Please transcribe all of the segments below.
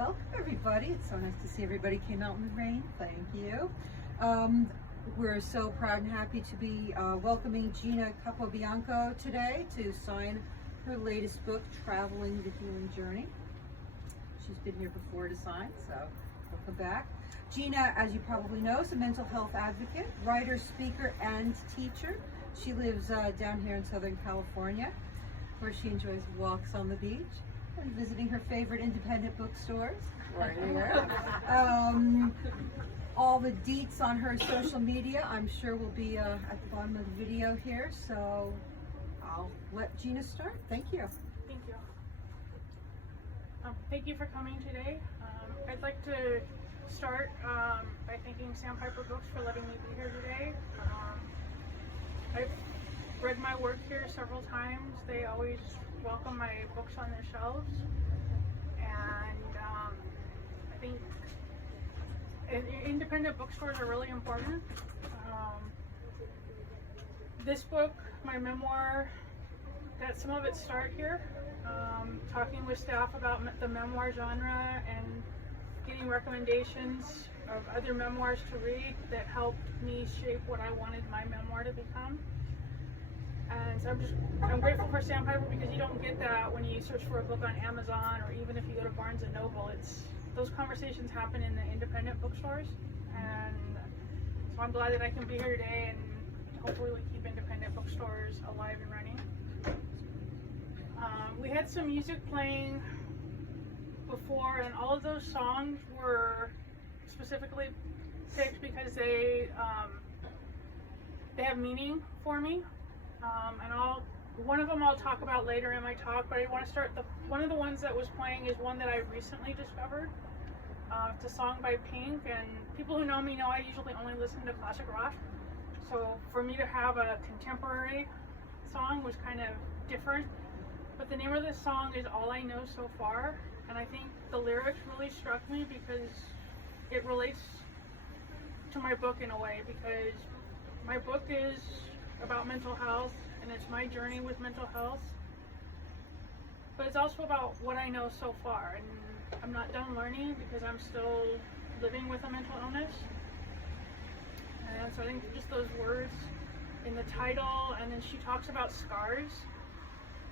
Welcome everybody. It's so nice to see everybody came out in the rain. Thank you. We're so proud and happy to be welcoming Gina Capobianco today to sign her latest book, Traveling the Healing Journey. She's been here before to sign, so welcome back. Gina, as you probably know, is a mental health advocate, writer, speaker, and teacher. She lives down here in Southern California, where she enjoys walks on the beach and visiting her favorite independent bookstores right here. All the deets on her social media, I'm sure, will be at the bottom of the video here. So I'll let Gina start. Thank you. Thank you. Thank you for coming today. I'd like to start by thanking Sandpiper Books for letting me be here today. I've read my work here several times. They always welcome my books on their shelves, and I think independent bookstores are really important. This book, my memoir, got some of its start here, talking with staff about the memoir genre and getting recommendations of other memoirs to read that helped me shape what I wanted my memoir to become. And so I'm grateful for Sandpiper, because you don't get that when you search for a book on Amazon, or even if you go to Barnes & Noble. Those conversations happen in the independent bookstores, and so I'm glad that I can be here today, and hopefully we keep independent bookstores alive and running. We had some music playing before, and all of those songs were specifically picked because they have meaning for me. And one of them I'll talk about later in my talk, but I want to start, one of the ones that was playing is one that I recently discovered. It's a song by Pink, and people who know me know I usually only listen to classic rock. So for me to have a contemporary song was kind of different. But the name of this song is All I Know So Far, and I think the lyrics really struck me because it relates to my book in a way, because my book is about mental health, and it's my journey with mental health, but it's also about what I know so far, and I'm not done learning because I'm still living with a mental illness. And so I think just those words in the title, and then she talks about scars,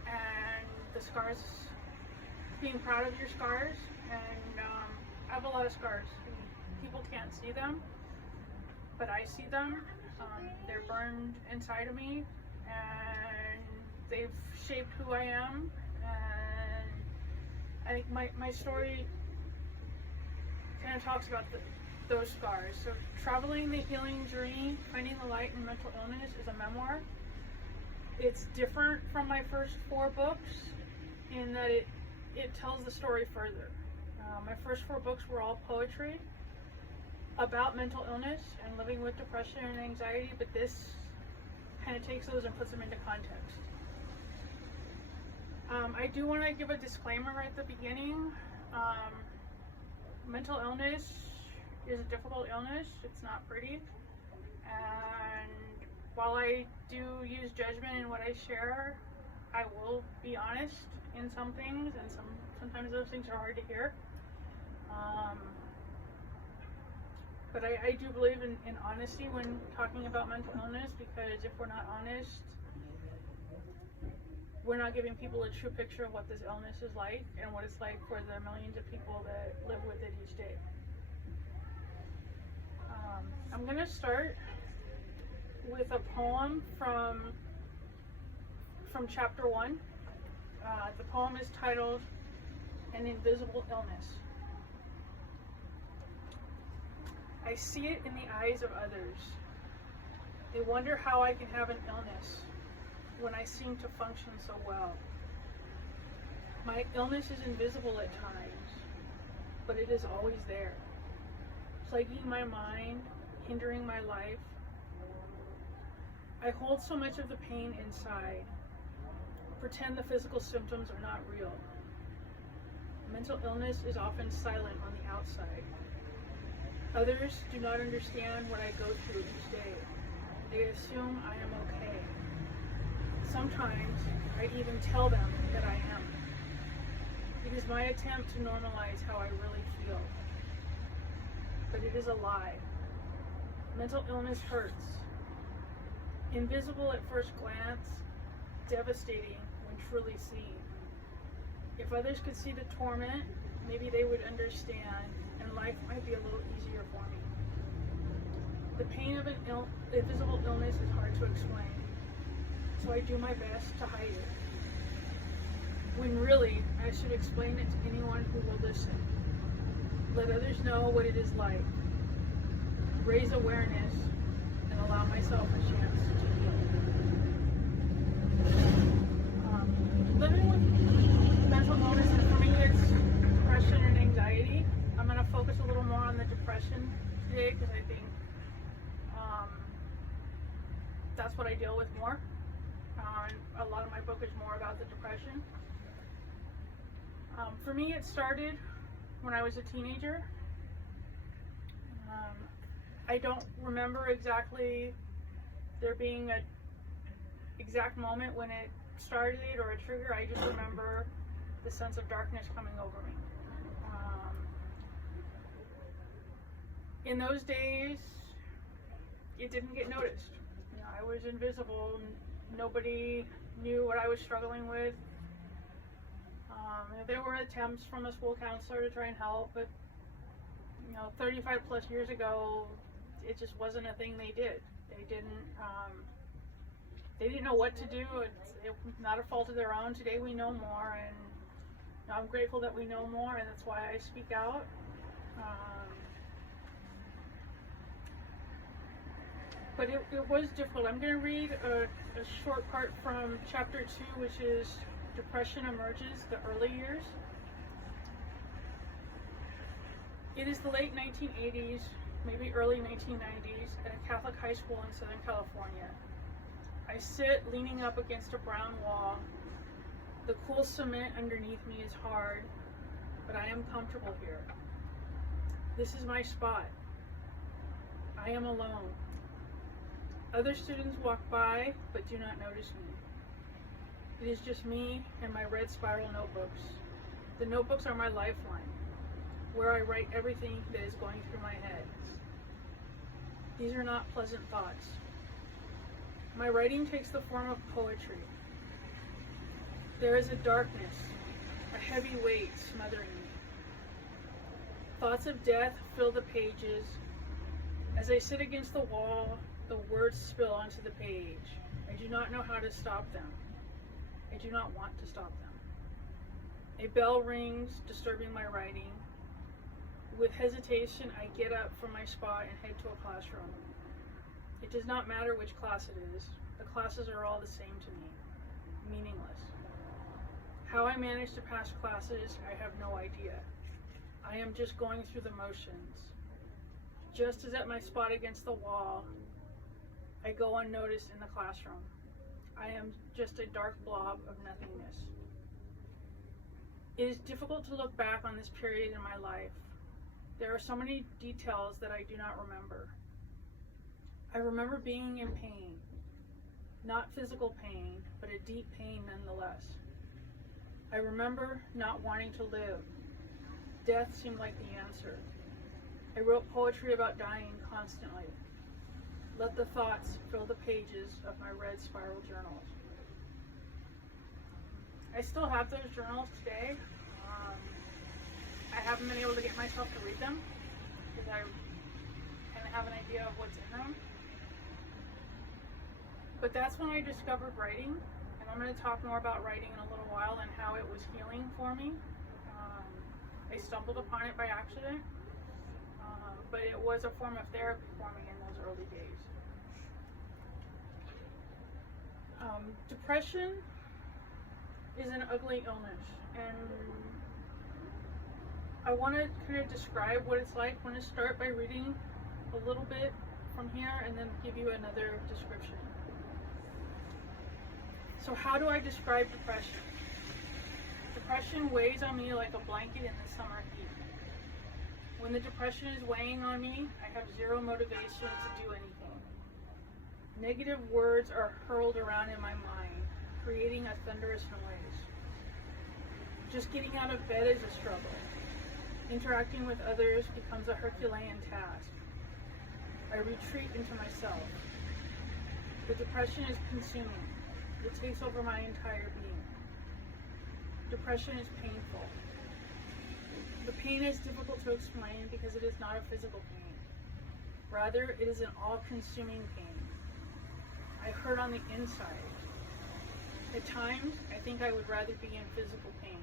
and the scars, being proud of your scars, and I have a lot of scars. People can't see them, but I see them. They're burned inside of me, and they've shaped who I am, and I think my story kind of talks about those scars. So Traveling the Healing Journey, Finding the Light in Mental Illness is a memoir. It's different from my first 4 books in that it tells the story further. My first 4 books were all poetry about mental illness and living with depression and anxiety, but this kind of takes those and puts them into context. I do want to give a disclaimer at the beginning. Mental illness is a difficult illness. It's not pretty, and while I do use judgment in what I share, I will be honest in some things, and sometimes those things are hard to hear. But I do believe in honesty when talking about mental illness, because if we're not honest, we're not giving people a true picture of what this illness is like and what it's like for the millions of people that live with it each day. I'm going to start with a poem from chapter 1. The poem is titled An Invisible Illness. I see it in the eyes of others. They wonder how I can have an illness when I seem to function so well. My illness is invisible at times, but it is always there, plaguing my mind, hindering my life. I hold so much of the pain inside, pretend the physical symptoms are not real. Mental illness is often silent on the outside. Others do not understand what I go through each day. They assume I am okay. Sometimes I even tell them that I am. It is my attempt to normalize how I really feel. But it is a lie. Mental illness hurts. Invisible at first glance, devastating when truly seen. If others could see the torment, maybe they would understand, and life might be a little easier for me. The pain of an invisible illness is hard to explain, so I do my best to hide it. When really, I should explain it to anyone who will listen. Let others know what it is like. Raise awareness and allow myself a chance to heal. Living with mental illness, and for me it's depression and anxiety. I'm going to focus a little more on the depression today because I think that's what I deal with more. A lot of my book is more about the depression. For me, it started when I was a teenager. I don't remember exactly there being an exact moment when it started or a trigger. I just remember the sense of darkness coming over me. In those days, it didn't get noticed. You know, I was invisible. Nobody knew what I was struggling with. There were attempts from a school counselor to try and help, but 35 plus years ago, it just wasn't a thing they did. They didn't know what to do. It's not a fault of their own. Today we know more, and I'm grateful that we know more, and that's why I speak out. But it was difficult. I'm going to read a short part from chapter 2, which is Depression Emerges, the Early Years. It is the late 1980s, maybe early 1990s, at a Catholic high school in Southern California. I sit leaning up against a brown wall. The cool cement underneath me is hard, but I am comfortable here. This is my spot. I am alone. Other students walk by, but do not notice me. It is just me and my red spiral notebooks. The notebooks are my lifeline, where I write everything that is going through my head. These are not pleasant thoughts. My writing takes the form of poetry. There is a darkness, a heavy weight smothering me. Thoughts of death fill the pages. As I sit against the wall, the words spill onto the page. I do not know how to stop them. I do not want to stop them. A bell rings, disturbing my writing. With hesitation, I get up from my spot and head to a classroom. It does not matter which class it is. The classes are all the same to me, meaningless. How I manage to pass classes, I have no idea. I am just going through the motions. Just as at my spot against the wall, I go unnoticed in the classroom. I am just a dark blob of nothingness. It is difficult to look back on this period in my life. There are so many details that I do not remember. I remember being in pain. Not physical pain, but a deep pain nonetheless. I remember not wanting to live. Death seemed like the answer. I wrote poetry about dying constantly. Let the thoughts fill the pages of my red spiral journals. I still have those journals today. I haven't been able to get myself to read them because I kind of have an idea of what's in them. But that's when I discovered writing, and I'm going to talk more about writing in a little while and how it was healing for me. I stumbled upon it by accident, but it was a form of therapy for me in those early days. Depression is an ugly illness, and I want to kind of describe what it's like. I want to start by reading a little bit from here and then give you another description. So how do I describe depression? Depression weighs on me like a blanket in the summer heat. When the depression is weighing on me, I have zero motivation to do anything. Negative words are hurled around in my mind, creating a thunderous noise. Just getting out of bed is a struggle. Interacting with others becomes a Herculean task. I retreat into myself. The depression is consuming. It takes over my entire being. Depression is painful. The pain is difficult to explain because it is not a physical pain. Rather, it is an all-consuming pain. I hurt on the inside. At times, I think I would rather be in physical pain.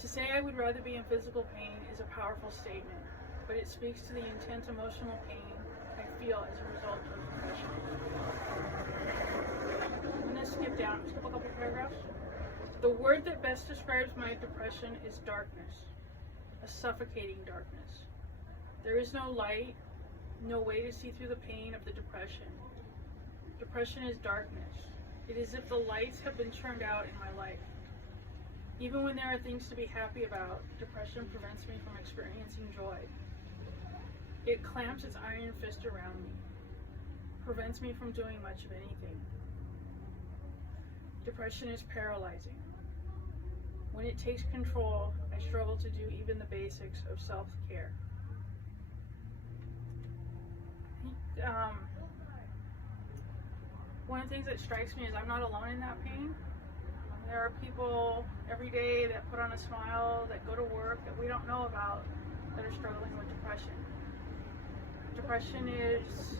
To say I would rather be in physical pain is a powerful statement, but it speaks to the intense emotional pain I feel as a result of depression. I'm going to skip a couple paragraphs. The word that best describes my depression is darkness, a suffocating darkness. There is no light, no way to see through the pain of the depression. Depression is darkness. It is as if the lights have been turned out in my life. Even when there are things to be happy about, depression prevents me from experiencing joy. It clamps its iron fist around me, prevents me from doing much of anything. Depression is paralyzing. When it takes control, I struggle to do even the basics of self-care. One of the things that strikes me is I'm not alone in that pain. There are people every day that put on a smile, that go to work, that we don't know about, that are struggling with depression. Depression is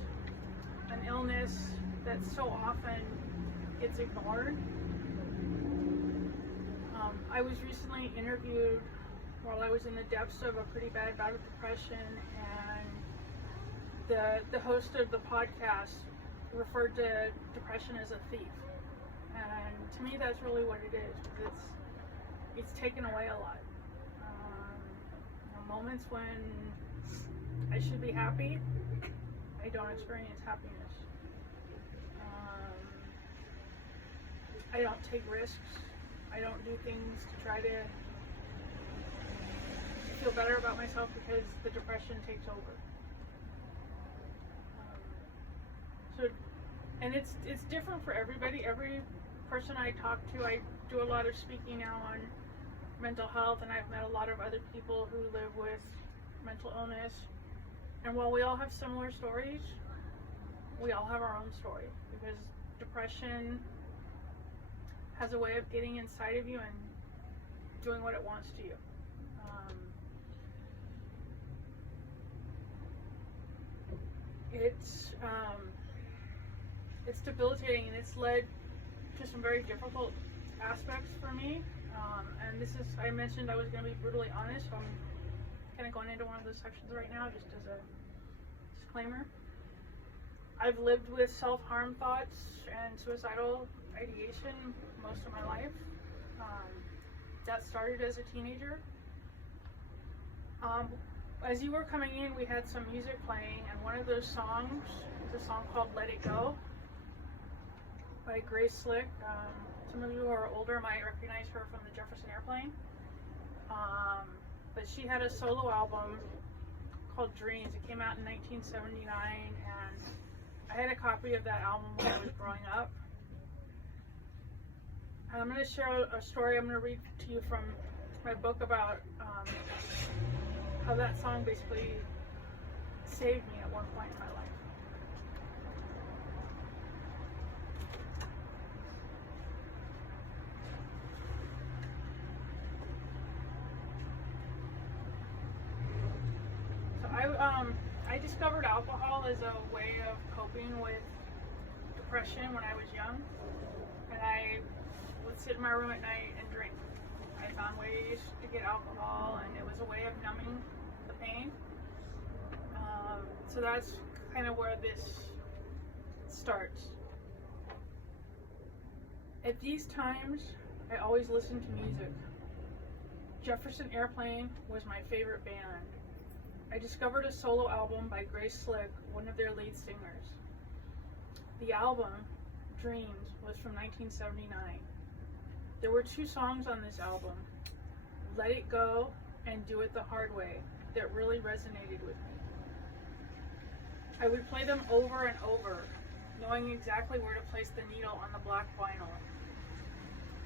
an illness that so often gets ignored. I was recently interviewed while I was in the depths of a pretty bad bout of depression, and the host of the podcast referred to depression as a thief. And to me, that's really what it is. It's taken away a lot. Moments when I should be happy, I don't experience happiness. I don't take risks. I don't do things to try to feel better about myself because the depression takes over. And it's different for everybody. Every person I talk to, I do a lot of speaking now on mental health, and I've met a lot of other people who live with mental illness. And while we all have similar stories, we all have our own story, because depression has a way of getting inside of you and doing what it wants to you. It's debilitating, and it's led to some very difficult aspects for me. And this is, I mentioned I was going to be brutally honest, so I'm kind of going into one of those sections right now, just as a disclaimer. I've lived with self-harm thoughts and suicidal ideation most of my life. That started as a teenager. As you were coming in, we had some music playing, and one of those songs is a song called Let It Go by Grace Slick. Some of you who are older might recognize her from the Jefferson Airplane. But she had a solo album called Dreams. It came out in 1979, and I had a copy of that album when I was growing up. And I'm going to share a story. I'm going to read to you from my book about how that song basically saved me at one point in my life. I discovered alcohol as a way of coping with depression when I was young, and I would sit in my room at night and drink. I found ways to get alcohol, and it was a way of numbing the pain. So that's kind of where this starts. At these times, I always listened to music. Jefferson Airplane was my favorite band. I discovered a solo album by Grace Slick, one of their lead singers. The album, Dreams, was from 1979. There were 2 songs on this album, Let It Go and Do It the Hard Way, that really resonated with me. I would play them over and over, knowing exactly where to place the needle on the black vinyl.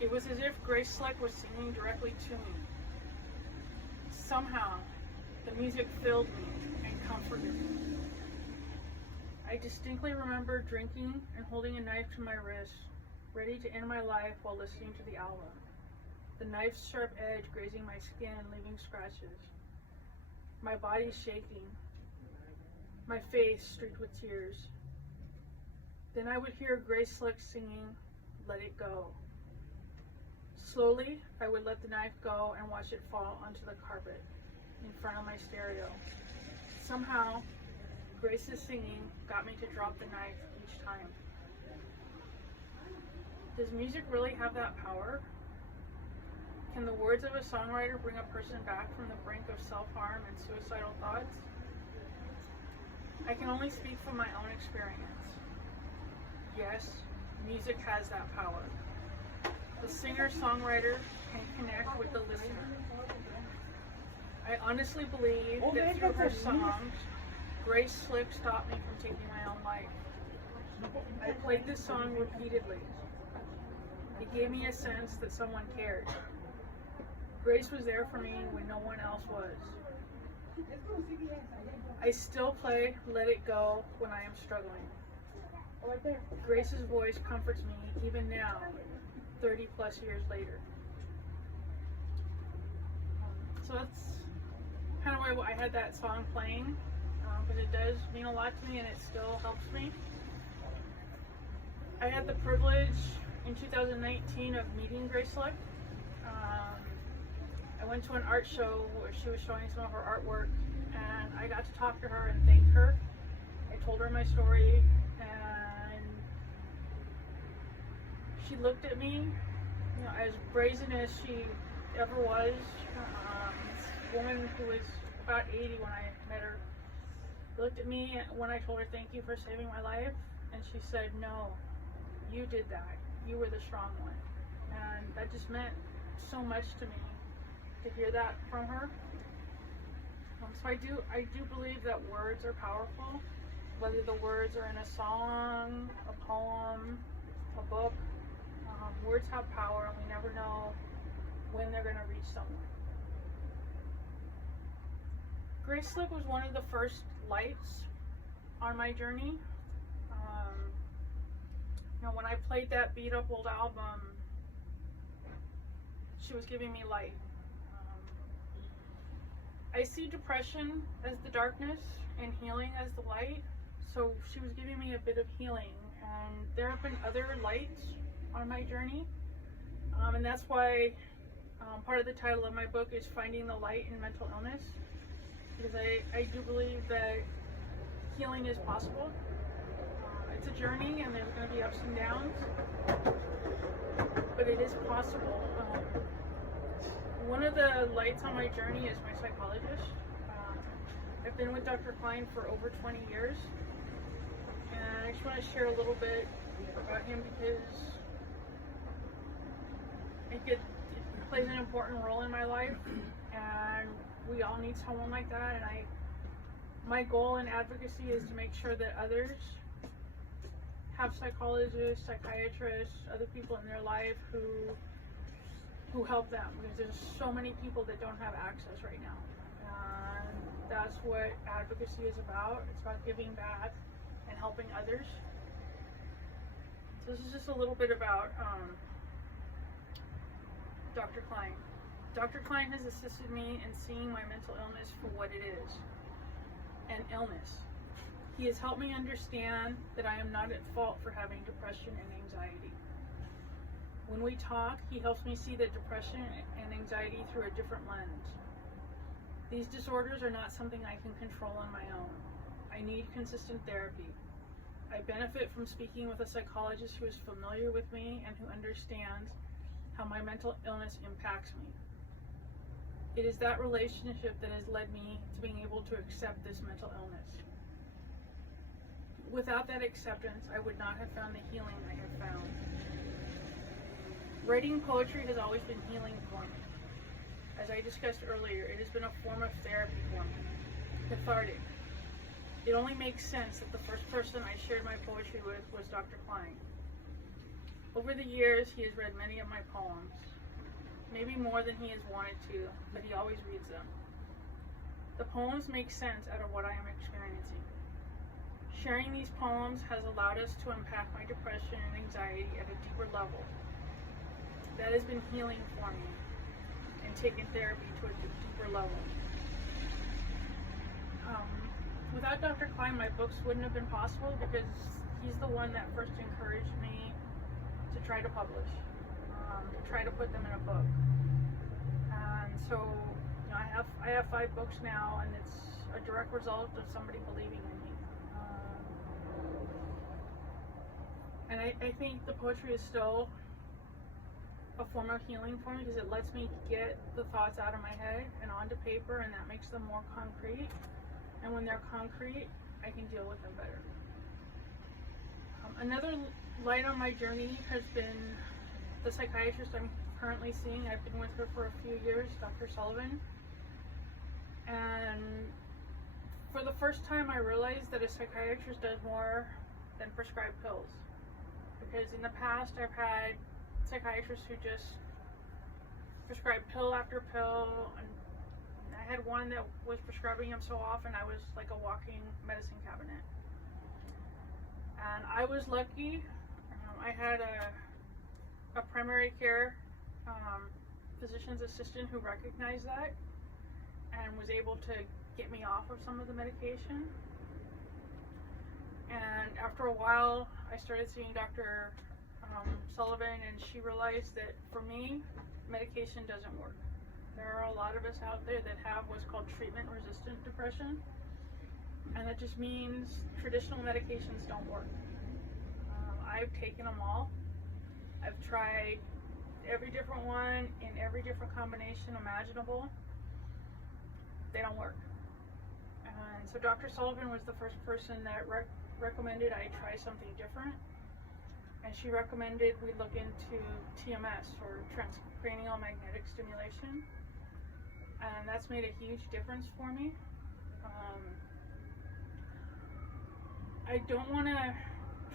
It was as if Grace Slick was singing directly to me. Somehow, the music filled me and comforted me. I distinctly remember drinking and holding a knife to my wrist, ready to end my life while listening to the album. The knife's sharp edge grazing my skin, leaving scratches. My body shaking. My face streaked with tears. Then I would hear Grace Slick singing, "Let It Go." Slowly, I would let the knife go and watch it fall onto the carpet in front of my stereo. Somehow, Grace's singing got me to drop the knife each time. Does music really have that power? Can the words of a songwriter bring a person back from the brink of self-harm and suicidal thoughts? I can only speak from my own experience. Yes, music has that power. The singer-songwriter can connect with the listener. I honestly believe that through her songs, Grace Slick stopped me from taking my own life. I played this song repeatedly. It gave me a sense that someone cared. Grace was there for me when no one else was. I still play "Let It Go" when I am struggling. Grace's voice comforts me even now, 30 plus years later. So that's kind of why I had that song playing, because it does mean a lot to me and it still helps me. I had the privilege in 2019 of meeting Grace Slick. I went to an art show where she was showing some of her artwork, and I got to talk to her and thank her. I told her my story, and she looked at me, as brazen as she ever was. This woman who was about 80 when I met her looked at me when I told her thank you for saving my life, and she said, "No, you did that. You were the strong one." And that just meant so much to me to hear that from her. So I do believe that words are powerful, whether the words are in a song, a poem, a book. Words have power, and we never know when they're going to reach someone. Grace Slick was one of the first lights on my journey. When I played that beat up old album, she was giving me light. I see depression as the darkness and healing as the light, so she was giving me a bit of healing, and there have been other lights on my journey, and that's why part of the title of my book is Finding the Light in Mental Illness, because I do believe that healing is possible. It's a journey, and there's going to be ups and downs, but it is possible. One of the lights on my journey is my psychologist. I've been with Dr. Klein for over 20 years, and I just want to share a little bit about him because I think it plays an important role in my life, and we all need someone like that. And my goal in advocacy is to make sure that others have psychologists, psychiatrists, other people in their life who help them, because there's so many people that don't have access right now, and that's what advocacy is about. It's about giving back and helping others. So this is just a little bit about Dr. Klein. Dr. Klein has assisted me in seeing my mental illness for what it is, an illness. He has helped me understand that I am not at fault for having depression and anxiety. When we talk, he helps me see that depression and anxiety through a different lens. These disorders are not something I can control on my own. I need consistent therapy. I benefit from speaking with a psychologist who is familiar with me and who understands how my mental illness impacts me. It is that relationship that has led me to being able to accept this mental illness. Without that acceptance, I would not have found the healing I have found. Writing poetry has always been healing for me. As I discussed earlier, it has been a form of therapy for me, cathartic. It only makes sense that the first person I shared my poetry with was Dr. Klein. Over the years, he has read many of my poems, maybe more than he has wanted to, but he always reads them. The poems make sense out of what I am experiencing. Sharing these poems has allowed us to unpack my depression and anxiety at a deeper level. That has been healing for me and taken therapy to a deeper level. Without Dr. Klein, my books wouldn't have been possible because he's the one that first encouraged me to try to publish, to try to put them in a book. And so, I have 5 books now, and it's a direct result of somebody believing in me. And I think the poetry is still a form of healing for me because it lets me get the thoughts out of my head and onto paper, and that makes them more concrete. And when they're concrete, I can deal with them better. Another light on my journey has been the psychiatrist I'm currently seeing. I've been with her for a few years, Dr. Sullivan. And for the first time, I realized that a psychiatrist does more than prescribe pills. Because in the past, I've had psychiatrists who just prescribe pill after pill, and I had one that was prescribing them so often I was like a walking medicine cabinet. And I was lucky. I had a primary care physician's assistant who recognized that and was able to get me off of some of the medication. And after a while, I started seeing Dr. Sullivan, and she realized that for me, medication doesn't work. There are a lot of us out there that have what's called treatment-resistant depression, and that just means traditional medications don't work. I've taken them all. I've tried every different one in every different combination imaginable. They don't work. And so Dr. Sullivan was the first person that recommended I try something different. And she recommended we look into TMS, or transcranial magnetic stimulation. And that's made a huge difference for me. I don't want to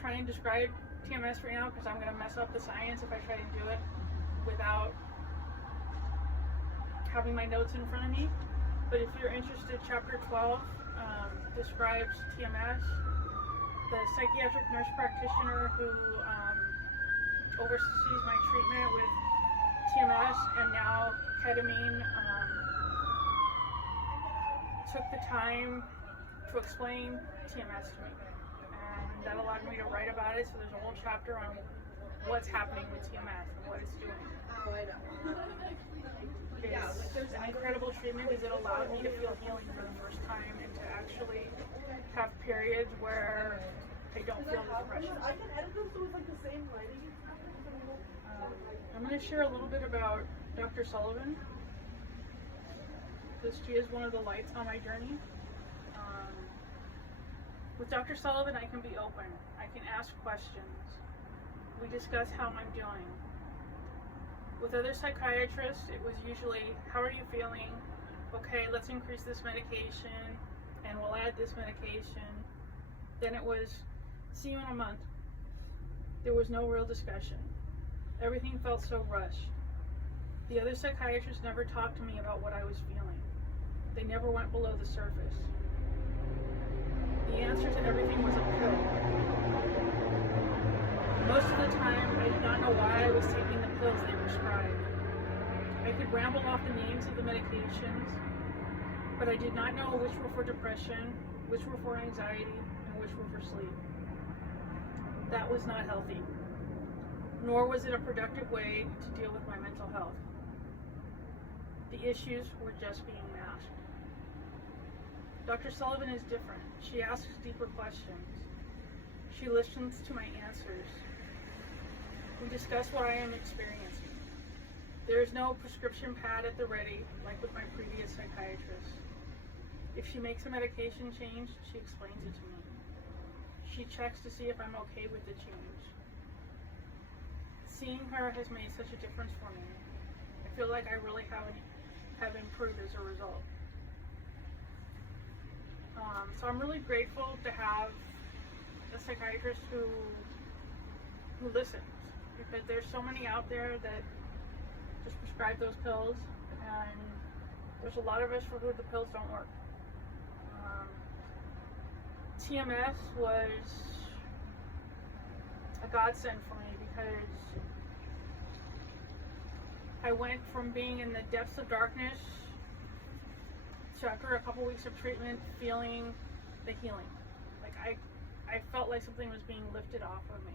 try and describe TMS right now because I'm going to mess up the science if I try to do it without having my notes in front of me. But if you're interested, chapter 12 describes TMS. The psychiatric nurse practitioner who oversees my treatment with TMS and now ketamine took the time to explain TMS to me, and that allowed me to write about it. So there's a whole chapter on what's happening with TMS and what it's doing. Oh, I know. It's an incredible treatment because it allowed me to feel healing for the first time and to actually have periods where I don't feel the depression. I'm going to share a little bit about Dr. Sullivan because she is one of the lights on my journey. With Dr. Sullivan, I can be open. I can ask questions. We discuss how I'm doing. With other psychiatrists, it was usually, how are you feeling? Okay, let's increase this medication, and we'll add this medication. Then it was, see you in a month. There was no real discussion. Everything felt so rushed. The other psychiatrists never talked to me about what I was feeling. They never went below the surface. The answer to everything was a pill. Most of the time, I did not know why I was taking the pills they prescribed. I could ramble off the names of the medications, but I did not know which were for depression, which were for anxiety, and which were for sleep. That was not healthy, nor was it a productive way to deal with my mental health. The issues were just being masked. Dr. Sullivan is different. She asks deeper questions. She listens to my answers. We discuss what I am experiencing. There is no prescription pad at the ready, like with my previous psychiatrist. If she makes a medication change, she explains it to me. She checks to see if I'm okay with the change. Seeing her has made such a difference for me. I feel like I really have improved as a result. So I'm really grateful to have a psychiatrist who listens, because there's so many out there that just prescribe those pills, and there's a lot of us for who the pills don't work. TMS was a godsend for me because I went from being in the depths of darkness to, after a couple weeks of treatment, feeling the healing. Like I felt like something was being lifted off of me.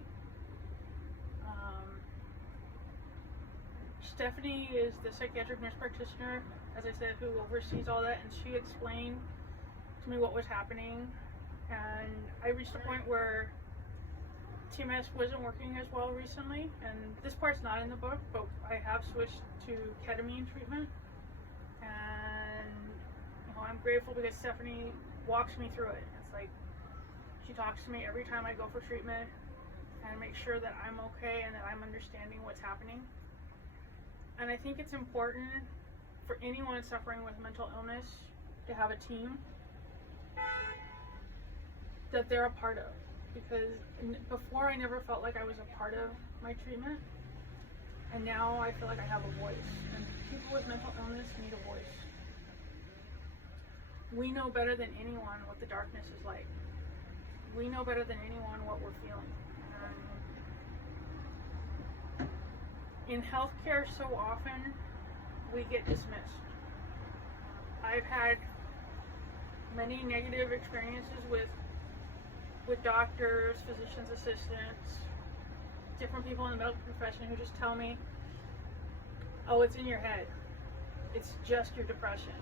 Stephanie is the psychiatric nurse practitioner, as I said, who oversees all that, and she explained to me what was happening. And I reached a point where TMS wasn't working as well recently, and this part's not in the book, but I have switched to ketamine treatment. And I'm grateful because Stephanie walks me through it. It's like she talks to me every time I go for treatment and makes sure that I'm okay and that I'm understanding what's happening. And I think it's important for anyone suffering with mental illness to have a team that they're a part of, because before I never felt like I was a part of my treatment, and now I feel like I have a voice, and people with mental illness need a voice. We know better than anyone what the darkness is like. We know better than anyone what we're feeling. In healthcare, so often we get dismissed. I've had many negative experiences with doctors, physician's assistants, different people in the medical profession who just tell me, oh, it's in your head. It's just your depression.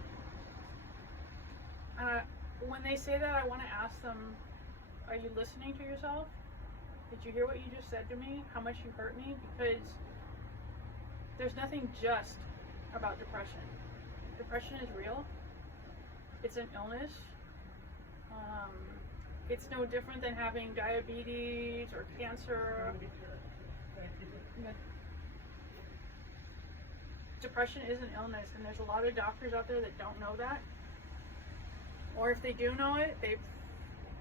When they say that, I want to ask them, are you listening to yourself? Did you hear what you just said to me? How much you hurt me? Because there's nothing just about depression. Depression is real. It's an illness. It's no different than having diabetes or cancer. Depression is an illness, and there's a lot of doctors out there that don't know that. Or if they do know it, they've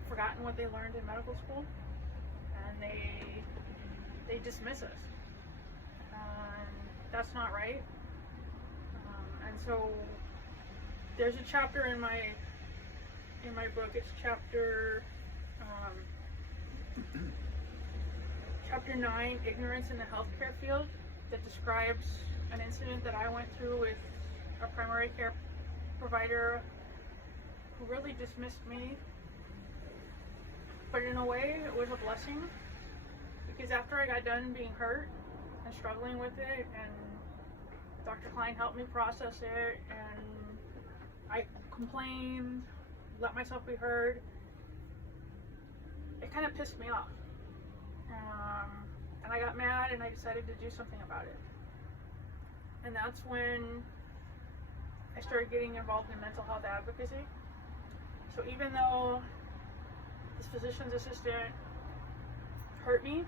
forgotten what they learned in medical school, and they dismiss us. And that's not right. And so there's a chapter in my book. It's chapter 9, Ignorance in the Healthcare Field, that describes an incident that I went through with a primary care provider who really dismissed me. But in a way, it was a blessing, because after I got done being hurt and struggling with it, and Dr. Klein helped me process it, and I complained, let myself be heard, it kind of pissed me off. And I got mad, and I decided to do something about it. And that's when I started getting involved in mental health advocacy. So even though this physician's assistant hurt me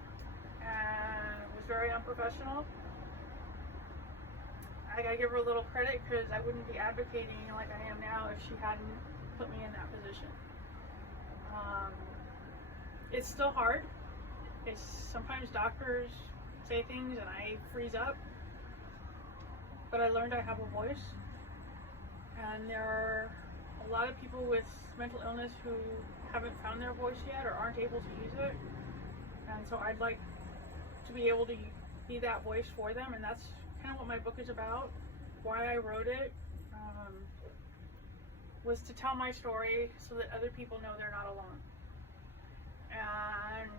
and was very unprofessional, I gotta give her a little credit, because I wouldn't be advocating like I am now if she hadn't put me in that position. It's still hard. Sometimes doctors say things and I freeze up, but I learned I have a voice, and there are a lot of people with mental illness who haven't found their voice yet or aren't able to use it, and so I'd like to be able to be that voice for them, and that's kind of what my book is about. Why I wrote it was to tell my story so that other people know they're not alone, and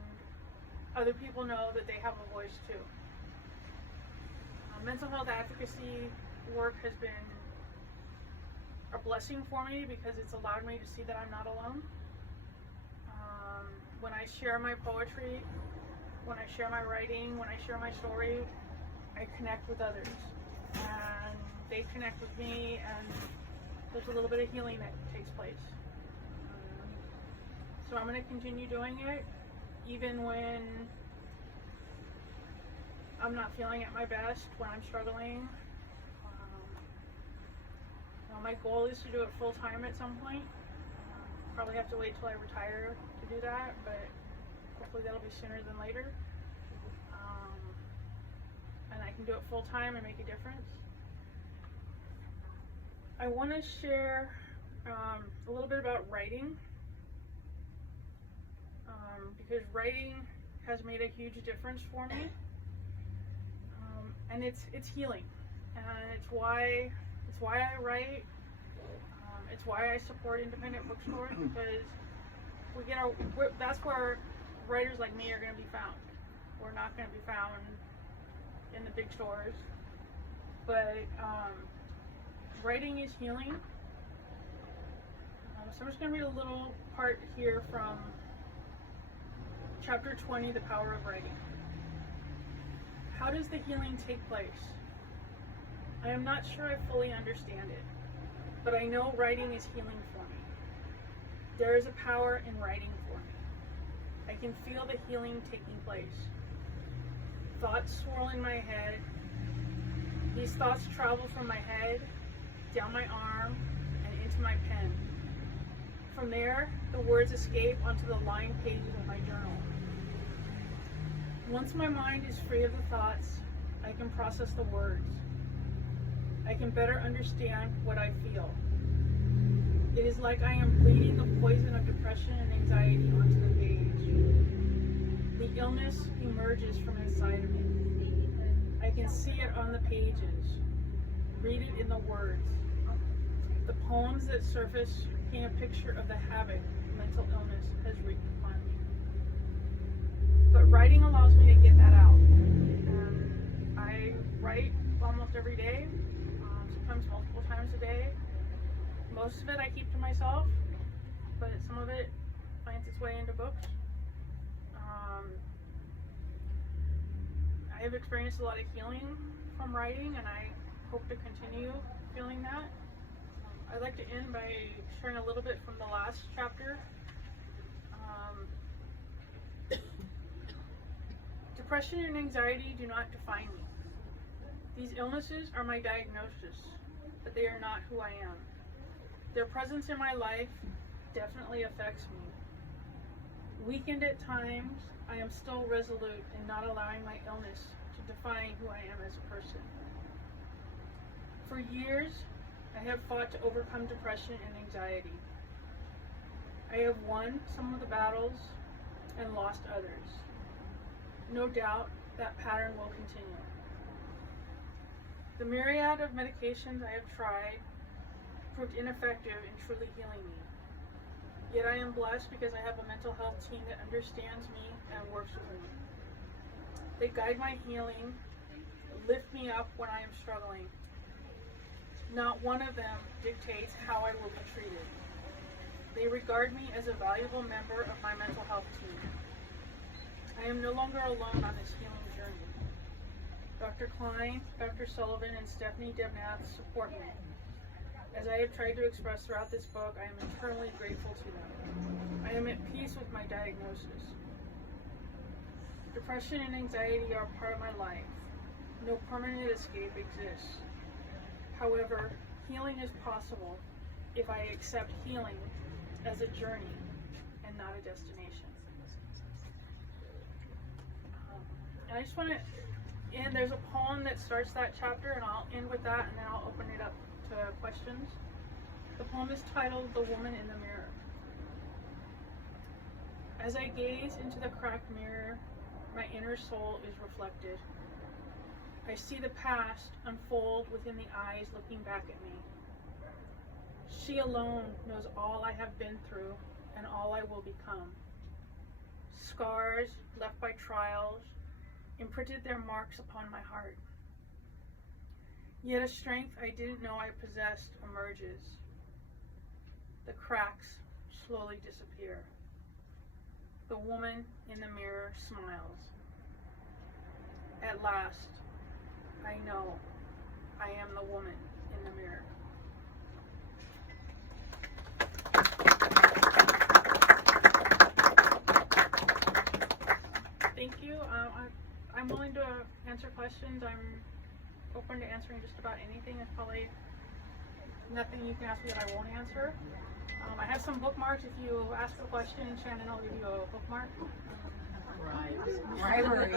other people know that they have a voice too. Mental health advocacy work has been a blessing for me, because it's allowed me to see that I'm not alone. When I share my poetry, when I share my writing, when I share my story, I connect with others, and they connect with me, and there's a little bit of healing that takes place. So I'm going to continue doing it, even when I'm not feeling at my best, when I'm struggling. My goal is to do it full time at some point. Probably have to wait till I retire to do that, but hopefully that'll be sooner than later. and I can do it full time and make a difference. I want to share a little bit about writing, because writing has made a huge difference for me, and it's healing, and it's why I write. It's why I support independent bookstores, because that's where writers like me are going to be found. We're not going to be found in the big stores, but writing is healing. So I'm just going to read a little part here from chapter 20, The Power of Writing. How does the healing take place? I am not sure I fully understand it, but I know writing is healing for me. There is a power in writing for me. I can feel the healing taking place. Thoughts swirl in my head. These thoughts travel from my head, down my arm, and into my pen. From there, the words escape onto the lined pages of my journal. Once my mind is free of the thoughts, I can process the words. I can better understand what I feel. It is like I am bleeding the poison of depression and anxiety onto the page. The illness emerges from inside of me. I can see it on the pages, read it in the words. The poems that surface paint a picture of the havoc mental illness has wreaked upon me. But writing allows me to get that out. I write almost every day, sometimes multiple times a day. Most of it I keep to myself, but some of it finds its way into books. I have experienced a lot of healing from writing, and I hope to continue feeling that. I'd like to end by sharing a little bit from the last chapter. Depression and anxiety do not define me. These illnesses are my diagnosis, but they are not who I am. Their presence in my life definitely affects me. Weakened at times, I am still resolute in not allowing my illness to define who I am as a person. For years, I have fought to overcome depression and anxiety. I have won some of the battles and lost others. No doubt that pattern will continue. The myriad of medications I have tried proved ineffective in truly healing me. Yet I am blessed because I have a mental health team that understands me and works with me. They guide my healing, lift me up when I am struggling. Not one of them dictates how I will be treated. They regard me as a valuable member of my mental health team. I am no longer alone on this healing journey. Dr. Klein, Dr. Sullivan, and Stephanie Debnath support me. As I have tried to express throughout this book, I am eternally grateful to them. I am at peace with my diagnosis. Depression and anxiety are part of my life. No permanent escape exists. However, healing is possible if I accept healing as a journey and not a destination. And I just want to end, there's a poem that starts that chapter, and I'll end with that, and then I'll open it up to questions. The poem is titled The Woman in the Mirror. As I gaze into the cracked mirror, my inner soul is reflected. I see the past unfold within the eyes looking back at me. She alone knows all I have been through and all I will become. Scars left by trials imprinted their marks upon my heart. Yet a strength I didn't know I possessed emerges. The cracks slowly disappear. The woman in the mirror smiles. At last, I know I am the woman in the mirror. Thank you. I'm willing to answer questions. I'm open to answering just about anything. There's probably nothing you can ask me that I won't answer. I have some bookmarks. If you ask a question, Shannon will give you a bookmark. Library.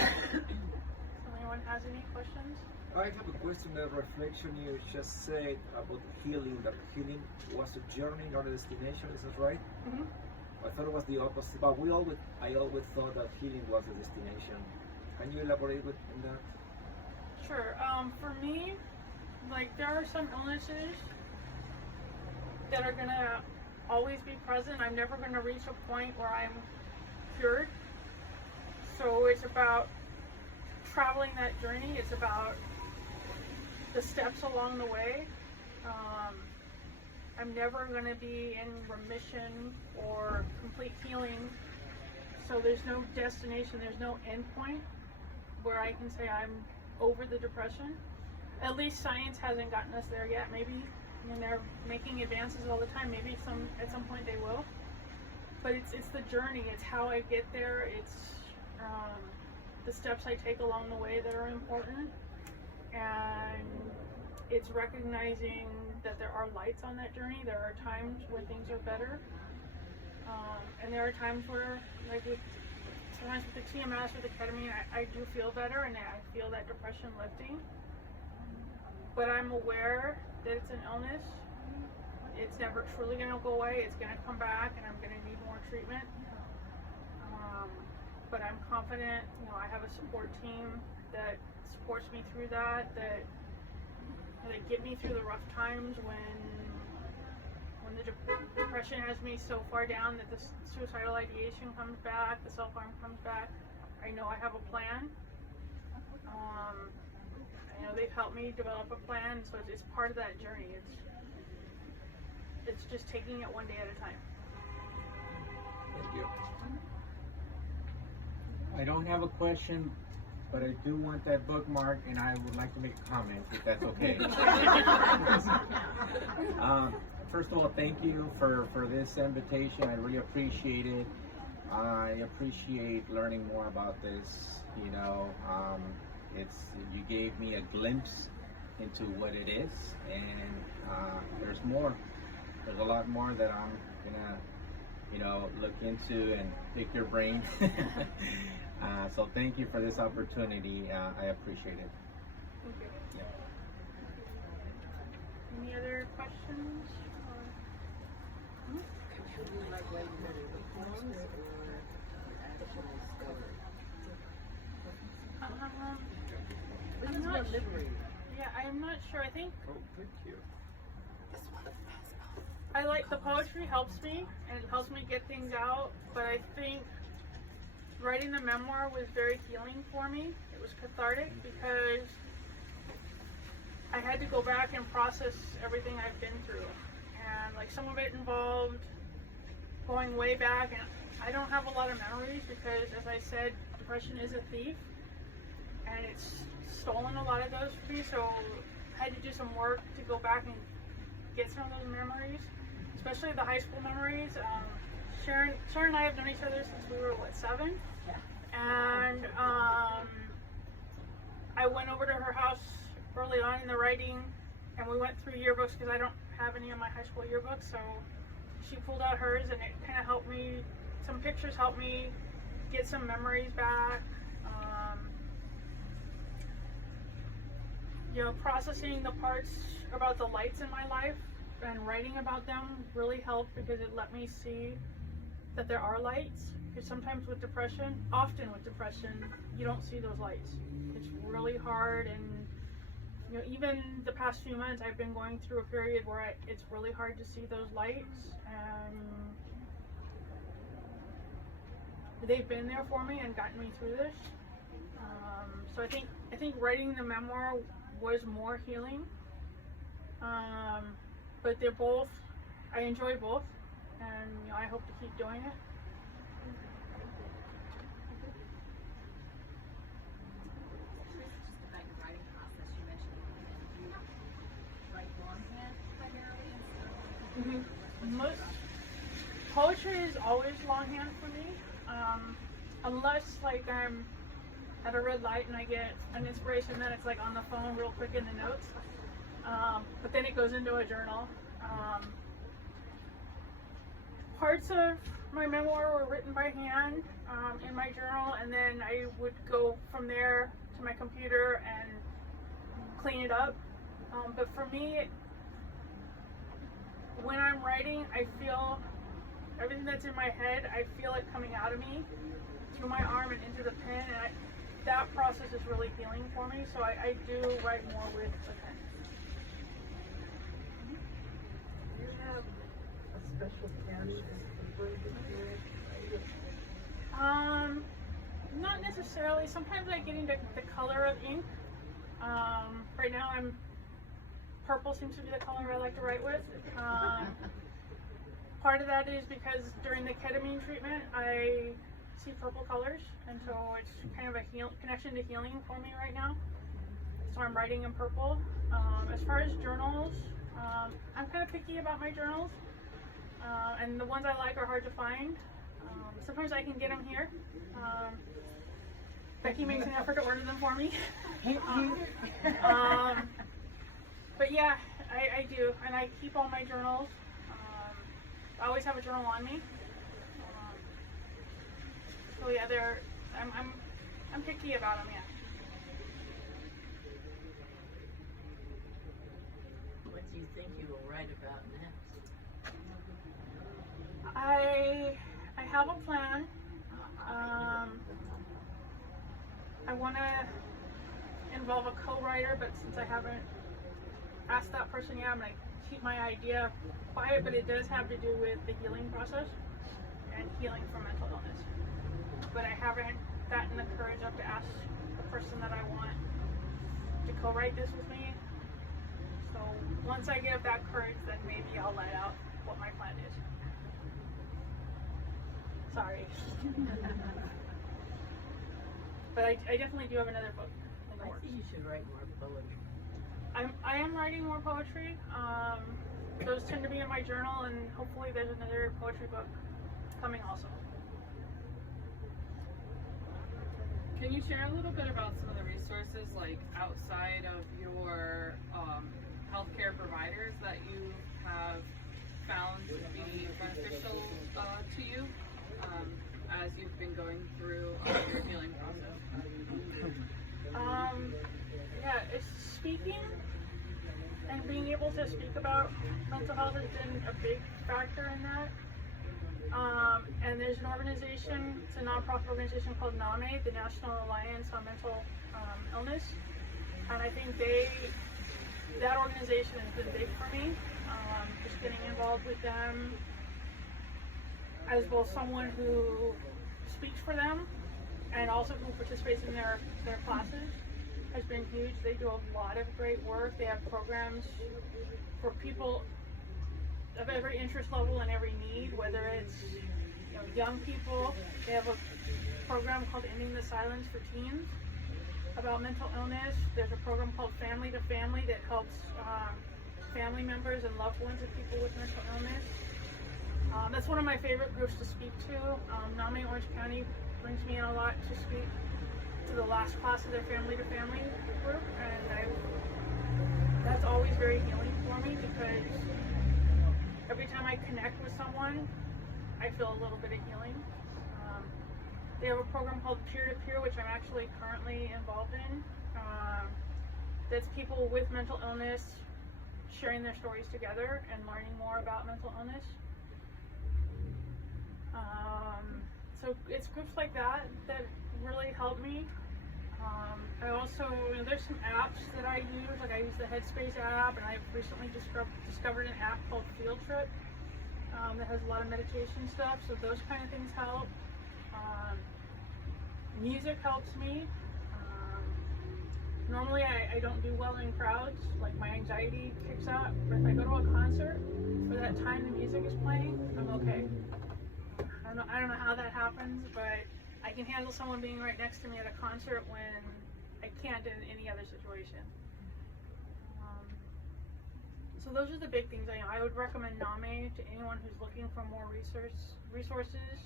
So anyone has any questions? I have a question, a reflection. You just said about healing, that healing was a journey, not a destination. Is that right? Mm-hmm. I thought it was the opposite, but I always thought that healing was a destination. Can you elaborate on that? Sure. For me, like there are some illnesses that are gonna always be present. I'm never gonna reach a point where I'm cured. So it's about traveling that journey. It's about the steps along the way. I'm never going to be in remission or complete healing. So there's no destination, there's no end point where I can say I'm over the depression. At least science hasn't gotten us there yet. Maybe they're making advances all the time. Maybe at some point they will. But it's the journey. It's how I get there. It's the steps I take along the way that are important. And it's recognizing that there are lights on that journey. There are times where things are better. And there are times where, like sometimes with the TMS or the ketamine, I do feel better and I feel that depression lifting. But I'm aware that it's an illness. It's never truly going to go away. It's going to come back and I'm going to need more treatment. But I'm confident, I have a support team that supports me through that get me through the rough times when the depression has me so far down that the suicidal ideation comes back, the self-harm comes back. I know I have a plan. They've helped me develop a plan, so it's part of that journey. It's just taking it one day at a time. Thank you. I don't have a question, but I do want that bookmark, and I would like to make a comment, if that's okay. First of all, thank you for this invitation. I really appreciate it. I appreciate learning more about this. You gave me a glimpse into what it is, and there's more. There's a lot more that I'm gonna, look into and pick your brain. So thank you for this opportunity. I appreciate it. Thank you. Yeah. Any other questions? I'm not sure. I think Oh, thank you. I like the poetry helps me and it helps me get things out, but I think writing the memoir was very healing for me. It was cathartic because I had to go back and process everything I've been through. And like some of it involved going way back, and I don't have a lot of memories because, as I said, depression is a thief and it's stolen a lot of those from me, so I had to do some work to go back and get some of those memories, especially the high school memories. Sharon and I have known each other since we were, 7? Yeah. And I went over to her house early on in the writing, and we went through yearbooks because I don't have any of my high school yearbooks, so she pulled out hers, and it kind of helped me, some pictures helped me get some memories back. Processing the parts about the lights in my life and writing about them really helped because it let me see that there are lights. Because sometimes often with depression, you don't see those lights. It's really hard, and even the past few months, I've been going through a period where it's really hard to see those lights, and they've been there for me and gotten me through this. So I think writing the memoir was more healing, but they're both, I enjoy both, and I hope to keep doing it. Just about your writing process, you mentioned you write longhand primarily and stuff. Poetry is always longhand for me, unless I'm at a red light and I get an inspiration, then it's on the phone real quick in the notes, but then it goes into a journal. parts of my memoir were written by hand in my journal, and then I would go from there to my computer and clean it up. But for me, when I'm writing, I feel everything that's in my head, I feel it coming out of me through my arm and into the pen, and that process is really healing for me, so I do write more with a pen. Do you have a special pen and paper that you Not necessarily. Sometimes I get into the color of ink. Right now purple seems to be the color I like to write with. Part of that is because during the ketamine treatment, I see purple colors, and so it's kind of a connection to healing for me right now. So I'm writing in purple. As far as journals, I'm kind of picky about my journals, and the ones I like are hard to find. Sometimes I can get them here. Becky makes an effort to order them for me. But yeah, I do, and I keep all my journals. I always have a journal on me. So yeah, I'm picky about them. Yeah. What do you think you will write about next? I have a plan. I want to involve a co-writer, but since I haven't asked that person yet, I'm going to keep my idea quiet, but it does have to do with the healing process and healing from mental illness. But I haven't gotten the courage up to ask the person that I want to co-write this with me. So once I get that courage, then maybe I'll let out what my plan is. Sorry. But I definitely do have another book in the I works. think you should write more poetry. I am writing more poetry. Those tend to be in my journal, and hopefully there's another poetry book coming also. Can you share a little bit about some of the resources, like outside of your healthcare providers, that you have found to be beneficial to you as you've been going through your healing process? Yeah, it's speaking and being able to speak about mental health has been a big factor in that. And there's an organization, it's a nonprofit organization called NAME, the National Alliance on Mental Illness. And I think that organization has been big for me. Just getting involved with them as both someone who speaks for them and also who participates in their classes has been huge. They do a lot of great work. They have programs for people of every interest level and every need, whether it's young people. They have a program called Ending the Silence for Teens about mental illness. There's a program called Family to Family that helps family members and loved ones of people with mental illness. That's one of my favorite groups to speak to. NAME Orange County brings me in a lot to speak to the last class of their Family to Family group, and that's always very healing for me because every time I connect with someone, I feel a little bit of healing. They have a program called Peer to Peer, which I'm actually currently involved in. That's people with mental illness sharing their stories together and learning more about mental illness. So it's groups like that that really help me. I also, there's some apps that I use, like I use the Headspace app, and I've recently discovered an app called Field Trip that has a lot of meditation stuff, so those kind of things help. Music helps me. Normally I don't do well in crowds, like my anxiety kicks out, but if I go to a concert, for that time the music is playing, I'm okay. I don't know how that happens, but I can handle someone being right next to me at a concert when I can't in any other situation. So those are the big things. I would recommend NAME to anyone who's looking for more resources.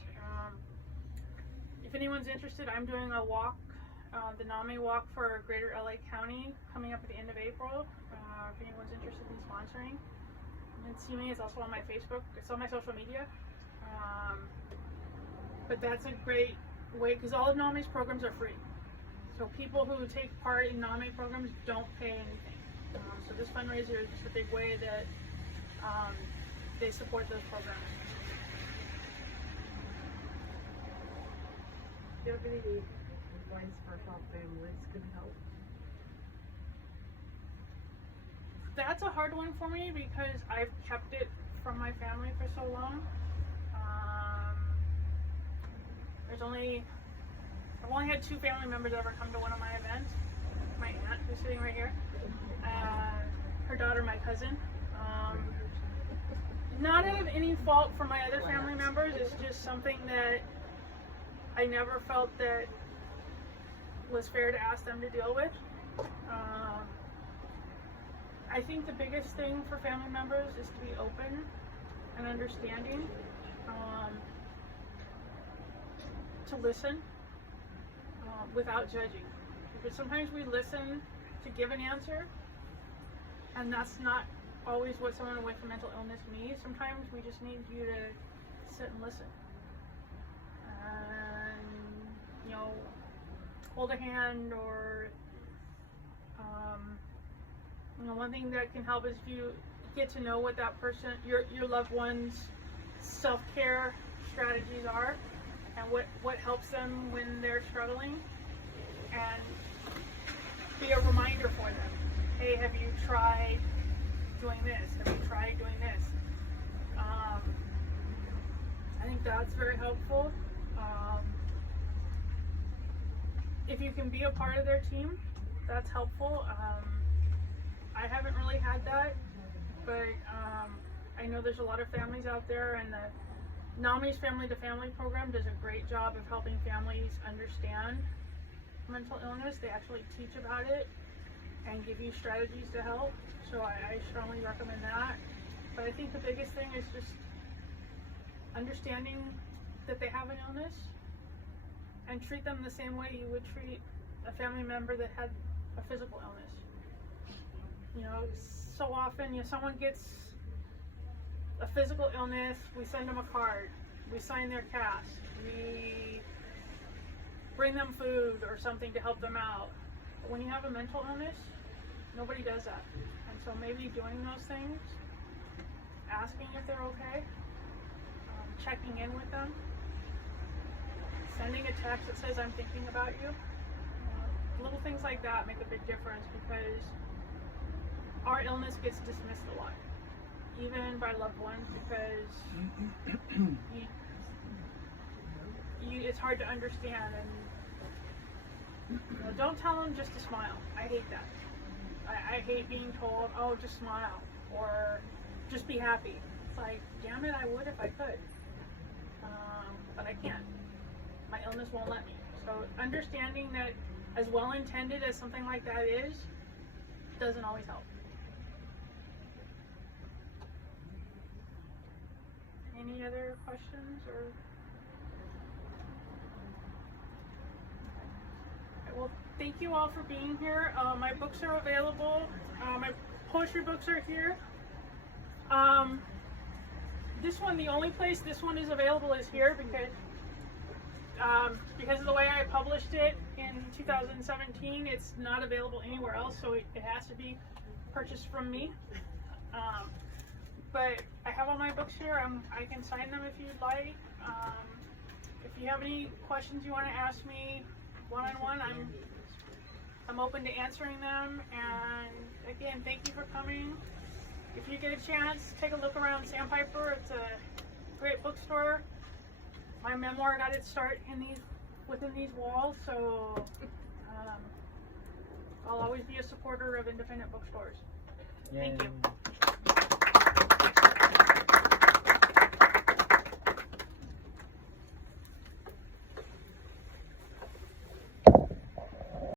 If anyone's interested, I'm doing a walk, the NAME walk for Greater LA County, coming up at the end of April. If anyone's interested in sponsoring, and see me. It's also on my Facebook. It's on my social media. But that's a great way, because all of NAMI's programs are free. So people who take part in NAMI programs don't pay anything. So this fundraiser is just a big way that they support those programs. Do you have any advice for how families can help? That's a hard one for me because I've kept it from my family for so long. I've only had 2 family members ever come to one of my events. My aunt, who's sitting right here, her daughter, my cousin. Not out of any fault for my other family members, it's just something that I never felt that was fair to ask them to deal with. I think the biggest thing for family members is to be open and understanding, to listen without judging. Because sometimes we listen to give an answer, and that's not always what someone with mental illness needs. Sometimes we just need you to sit and listen. And, hold a hand, or one thing that can help is if you get to know what that person, your loved one's self-care strategies are, and what helps them when they're struggling, and be a reminder for them. Hey, have you tried doing this? Have you tried doing this? I think that's very helpful. If you can be a part of their team, that's helpful. I haven't really had that, but I know there's a lot of families out there, and the NAMI's Family to Family program does a great job of helping families understand mental illness. They actually teach about it and give you strategies to help, so I strongly recommend that. But I think the biggest thing is just understanding that they have an illness and treat them the same way you would treat a family member that had a physical illness. So often, someone gets a physical illness, we send them a card, we sign their cast, we bring them food or something to help them out. But when you have a mental illness, nobody does that. And so maybe doing those things, asking if they're okay, checking in with them, sending a text that says, I'm thinking about you. Little things like that make a big difference, because our illness gets dismissed a lot, even by loved ones, because it's hard to understand. And don't tell them just to smile. I hate that. I hate being told, oh, just smile, or just be happy. It's like, damn it, I would if I could, but I can't. My illness won't let me. So understanding that, as well-intended as something like that is, doesn't always help. Any other questions? Or okay. Well, thank you all for being here. My books are available. My poetry books are here. This one, the only place this one is available is here, because of the way I published it in 2017. It's not available anywhere else, so it has to be purchased from me. But I have all my books here. I can sign them if you'd like. If you have any questions you want to ask me one-on-one, I'm open to answering them. And again, thank you for coming. If you get a chance, take a look around Sandpiper. It's a great bookstore. My memoir got its start within these walls, so I'll always be a supporter of independent bookstores. Thank you.